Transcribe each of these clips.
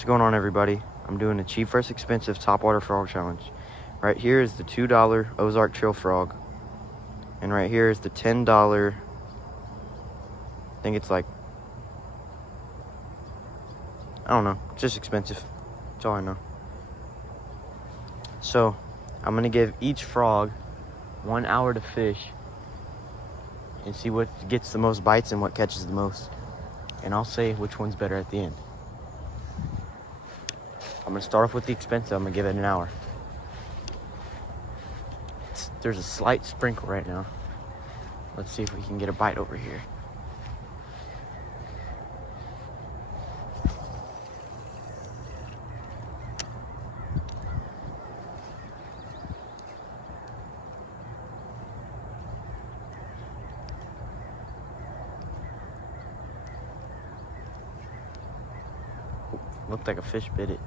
What's going on, everybody? I'm doing a cheap versus expensive topwater frog challenge. Right here is the $2 Ozark Trail frog. And right here is the $10, I think it's like, I don't know, just expensive. That's all I know. So, I'm gonna give each frog 1 hour to fish and see what gets the most bites and what catches the most. And I'll say which one's better at the end. I'm gonna start off with the expensive. I'm gonna give it an hour. There's a slight sprinkle right now. Let's see if we can get a bite over here. Looked like a fish bit it.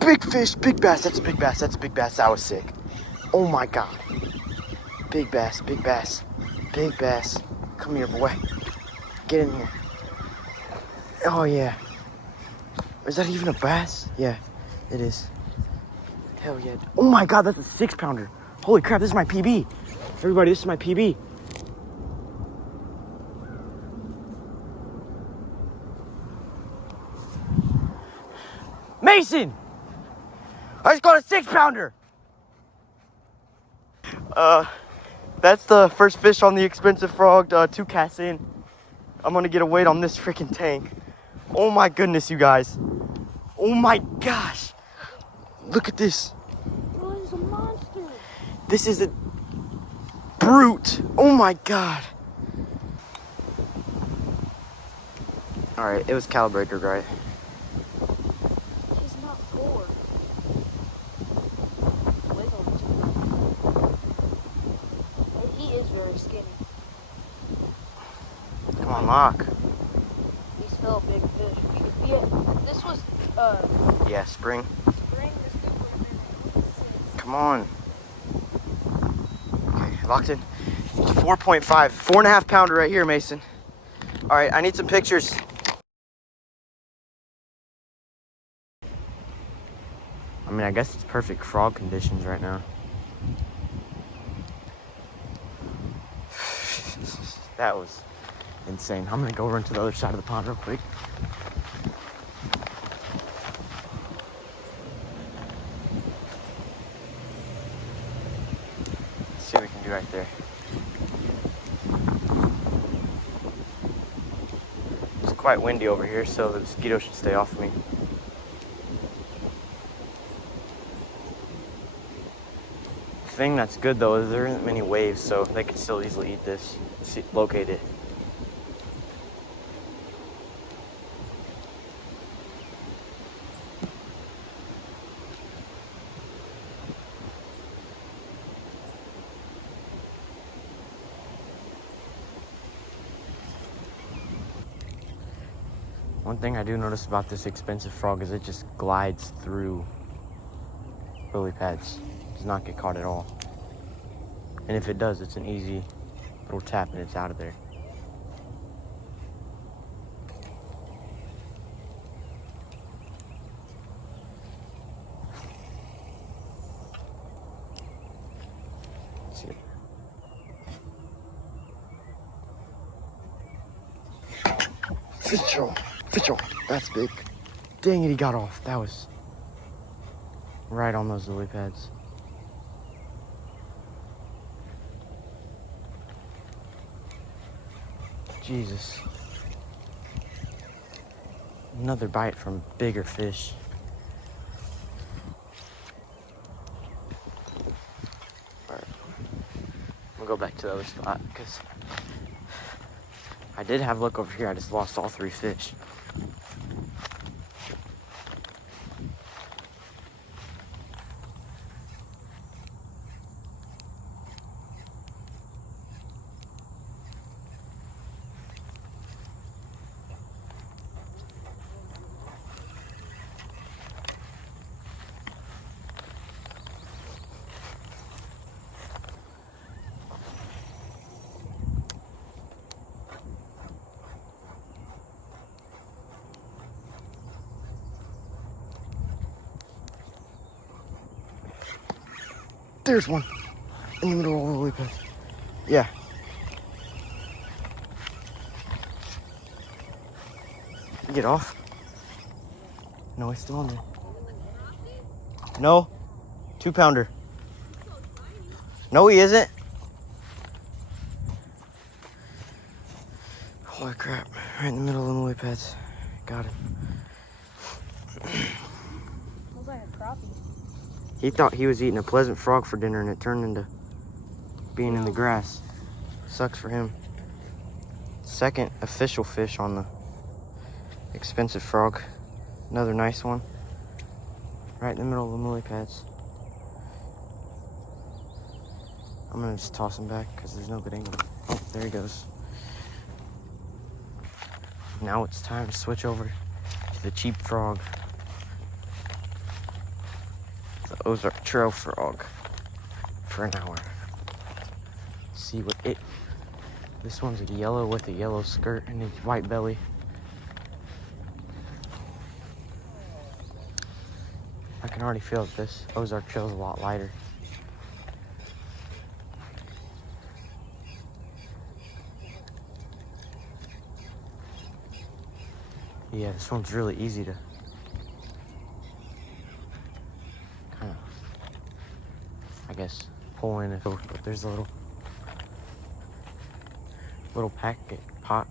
Big fish, big bass. That's a big bass. That's a big bass. That was sick. Oh my God. Big bass, big bass, big bass. Come here, boy. Get in here. Oh yeah. Is that even a bass? Yeah, it is. Hell yeah. Oh my God, that's a 6-pounder. Holy crap, this is my PB. Everybody, this is my PB. Mason! I just got a 6-pounder. That's the first fish on the expensive frog, 2 casts in. I'm gonna get a weight on this freaking tank. Oh my goodness, you guys. Oh my gosh. Look at this. Oh, this is a monster. This is a brute. Oh my God. All right, it was calibrated, right? He's not 4. He is very skinny. Come on, lock. He's still a big fish. This was Yeah, spring. spring. This could have been 6. Come on. Okay, locked in. It's 4.5, 4.5 pounder right here, Mason. All right, I need some pictures. I mean, I guess it's perfect frog conditions right now. That was insane. I'm gonna go over into the other side of the pond real quick. Let's see what we can do right there. It's quite windy over here, so the mosquitoes should stay off me. The thing that's good though is there isn't many waves, so they can still easily eat this. Locate it. One thing I do notice about this expensive frog is it just glides through lily pads. Does not get caught at all. And if it does, it's an easy little tap and it's out of there. Let's see. Fish roll. That's big. Dang it, he got off. That was right on those lily pads. Jesus. Another bite from bigger fish. Alright. I'm gonna go back to the other spot because I did have luck over here. I just lost all 3 fish. There's one in the middle of the lily pads. Yeah. Get off. No, he's still on there. No. 2-pounder. No, he isn't. Holy crap. Right in the middle of the lily pads. Got him. Looks like a crappie. He thought he was eating a pleasant frog for dinner and it turned into being in the grass. Sucks for him. Second official fish on the expensive frog. Another nice one. Right in the middle of the lily pads. I'm gonna just toss him back because there's no good angle. Oh, there he goes. Now it's time to switch over to the cheap frog. The Ozark Trail frog for an hour. See what it. This one's a yellow with a yellow skirt and a white belly. I can already feel that this Ozark Trail is a lot lighter. Yeah, this one's really easy to kind of, I guess, pull in. But there's a little packet pot.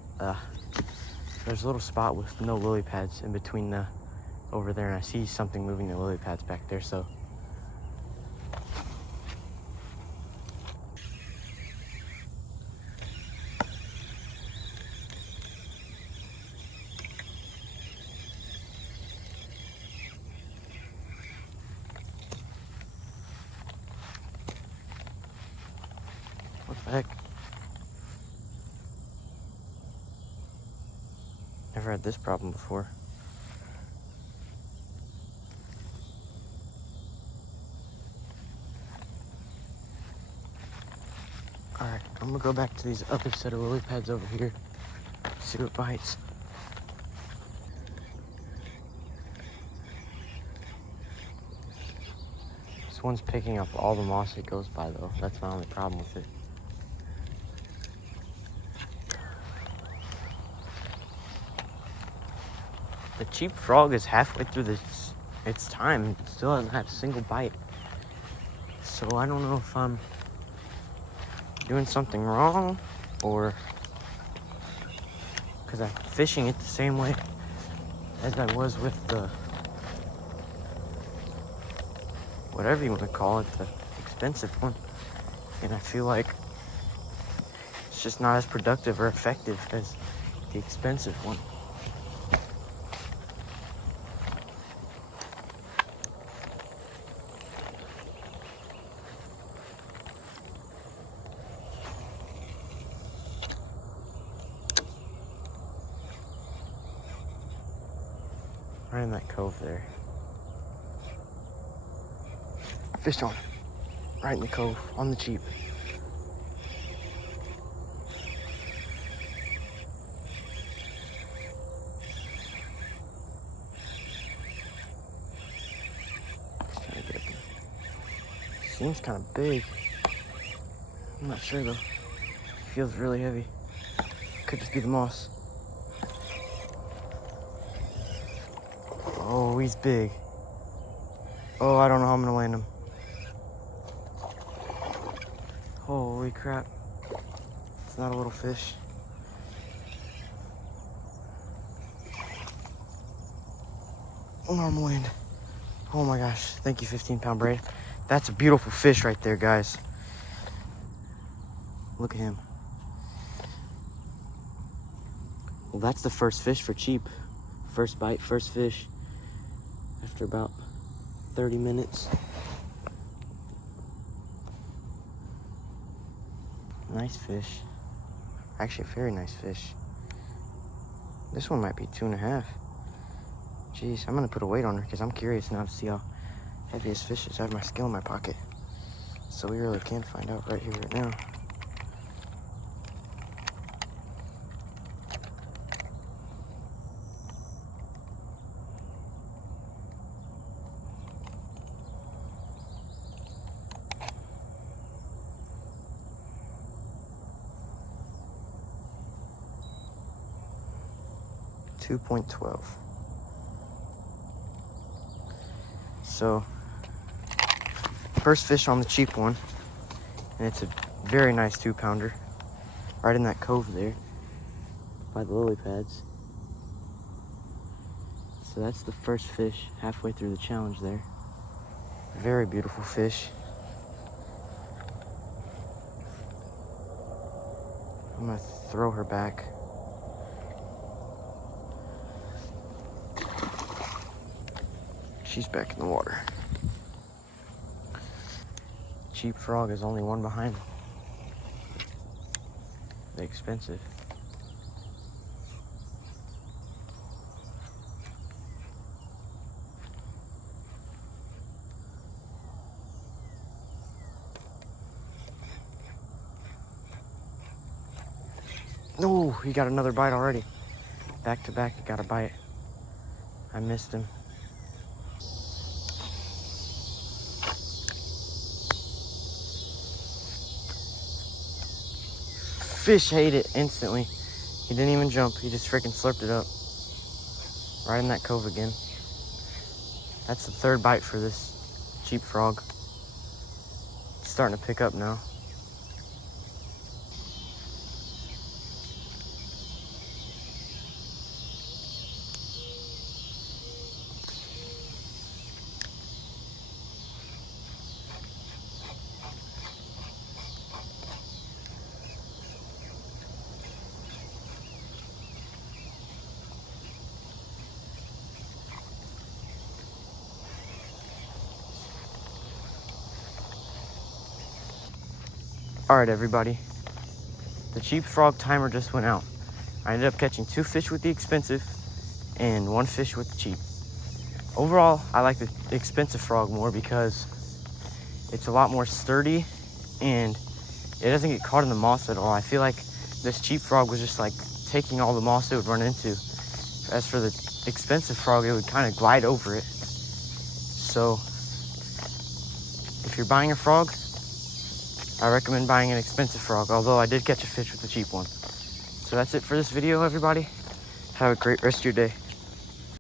There's a little spot with no lily pads in between the over there, and I see something moving the lily pads back there. So what the heck? Never had this problem before. Alright, I'm gonna go back to these other set of lily pads over here. See what bites. This one's picking up all the moss it goes by though. That's my only problem with it. The cheap frog is halfway through its time and still hasn't had a single bite. So I don't know if I'm doing something wrong or because I'm fishing it the same way as I was with the whatever you want to call it, the expensive one. And I feel like it's just not as productive or effective as the expensive one. Right in that cove there. Fish on. Right in the cove, on the cheap. Just trying to get up there. Seems kind of big. I'm not sure though. Feels really heavy. Could just be the moss. Oh, he's big. Oh, I don't know how I'm gonna land him. Holy crap. It's not a little fish. Normal wind. Oh my gosh. Thank you, 15-pound braid. That's a beautiful fish right there, guys. Look at him. Well, that's the first fish for cheap. First bite, first fish. After about 30 minutes. Nice fish. Actually, a very nice fish. This one might be 2.5. Jeez, I'm gonna put a weight on her because I'm curious now to see how heavy this fish is. I have my scale in my pocket. So we really can find out right here, right now. .12. So, first fish on the cheap one, and it's a very nice 2-pounder, right in that cove there, by the lily pads. So that's the first fish halfway through the challenge there. Very beautiful fish. I'm gonna throw her back. She's back in the water. Cheap frog is only one behind the expensive. No, he got another bite already. Back to back, he got a bite. I missed him. Fish ate it instantly. He didn't even jump. He just freaking slurped it up. Right in that cove again. That's the third bite for this cheap frog. It's starting to pick up now. All right, everybody. The cheap frog timer just went out. I ended up catching 2 fish with the expensive and 1 fish with the cheap. Overall, I like the expensive frog more because it's a lot more sturdy and it doesn't get caught in the moss at all. I feel like this cheap frog was just like taking all the moss it would run into. As for the expensive frog, it would kind of glide over it. So if you're buying a frog, I recommend buying an expensive frog, although I did catch a fish with the cheap one. So that's it for this video, everybody. Have a great rest of your day.